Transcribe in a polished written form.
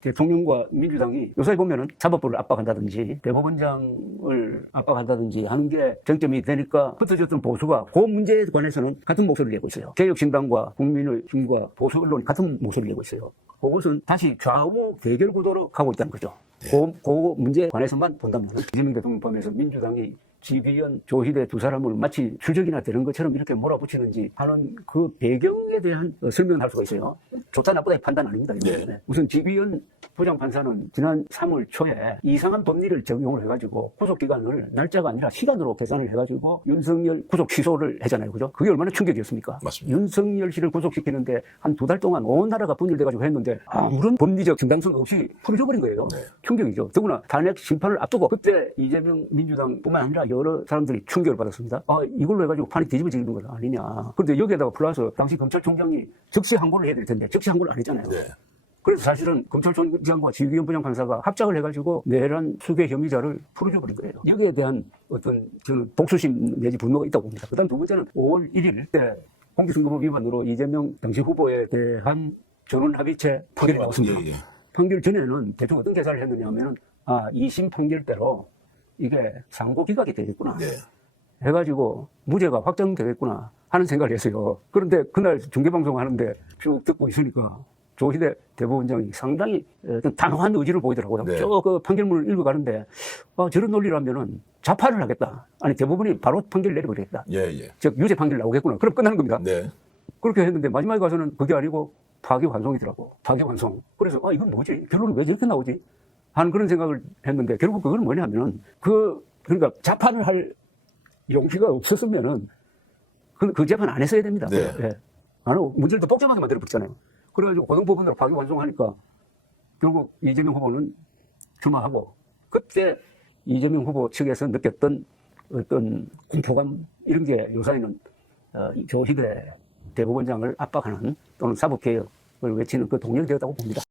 대통령과 민주당이 요새 보면은 사법부를 압박한다든지 대법원장을 압박한다든지 하는 게 쟁점이 되니까 흩어졌던 보수가 그 문제에 관해서는 같은 목소리를 내고 있어요. 개혁신당과 국민의힘과 보수 언론이 같은 목소리를 내고 있어요. 그것은 다시 좌우 대결 구도로 가고 있다는 거죠. 그 문제에 관해서만 본다면 이재명 대통령 포함해서 민주당이 지비현, 조희대 두 사람을 마치 추적이나 되는 것처럼 이렇게 몰아붙이는지 하는 그 배경에 대한 설명을 할 수가 있어요. 좋다 나쁘다의 판단 아닙니다. 네. 우선 지비현 부장판사는 지난 3월 초에 이상한 법리를 적용을 해가지고 구속기간을 날짜가 아니라 시간으로 계산을 해가지고 윤석열 구속 취소를 했잖아요. 그죠? 그게 얼마나 충격이었습니까? 맞습니다. 윤석열 씨를 구속시키는데 한 2달 동안 온 나라가 분열돼가지고 했는데 아무런 법리적 정당성 없이 풀어져버린 거예요. 네. 충격이죠. 더구나 탄핵 심판을 앞두고 그때 이재명 민주당뿐만 아니라 여러 사람들이 충격을 받았습니다. 이걸로 해가지고 판이 뒤집어지는 건 아니냐. 그런데 여기에다가 플러스 당시 검찰총장이 즉시 항고를 해야 될 텐데 즉시 항고를 안 했잖아요. 네. 그래서 사실은 검찰총장과 지휘원 부장판사가 합작을 해가지고 내란 수괴 혐의자를 풀어줘버린 거예요. 여기에 대한 어떤 저는 복수심 내지 분노가 있다고 봅니다. 그 다음 두 번째는 5월 1일 때 공직선거법 위반으로 이재명 당시 후보에 대한 전원합의체 판결이 나왔습니다. 예. 판결 전에는 대충 어떤 계산을 했느냐 하면은 2심 판결대로 이게 상고 기각이 되겠구나. 네. 해가지고 무죄가 확정되겠구나 하는 생각을 했어요. 그런데 그날 중계방송 하는데 쭉 듣고 있으니까 조희대 대법원장이 상당히 어떤 단호한 의지를 보이더라고요. 네. 쭉 그 판결문을 읽어가는데 저런 논리라면은 자파를 하겠다. 아니 대법원이 바로 판결 내려버리겠다. 예. 즉 유죄 판결 나오겠구나. 그럼 끝나는 겁니다. 네. 그렇게 했는데 마지막에 가서는 그게 아니고 파기환송이더라고. 파기환송. 그래서 이건 뭐지? 결론은 왜 저렇게 나오지? 하는 그런 생각을 했는데 결국 그건 뭐냐면은 그러니까 자파를 할 용기가 없었으면은 그 재판 안 했어야 됩니다. 네. 예. 문제를 더 복잡하게 만들어 붙잖아요. 그래가지고 고등법원으로 파기환송하니까 결국 이재명 후보는 주마하고 그때 이재명 후보 측에서 느꼈던 어떤 공포감 이런 게 요사이는 조희대 대법원장을 압박하는 또는 사법개혁을 외치는 그 동력이 되었다고 봅니다.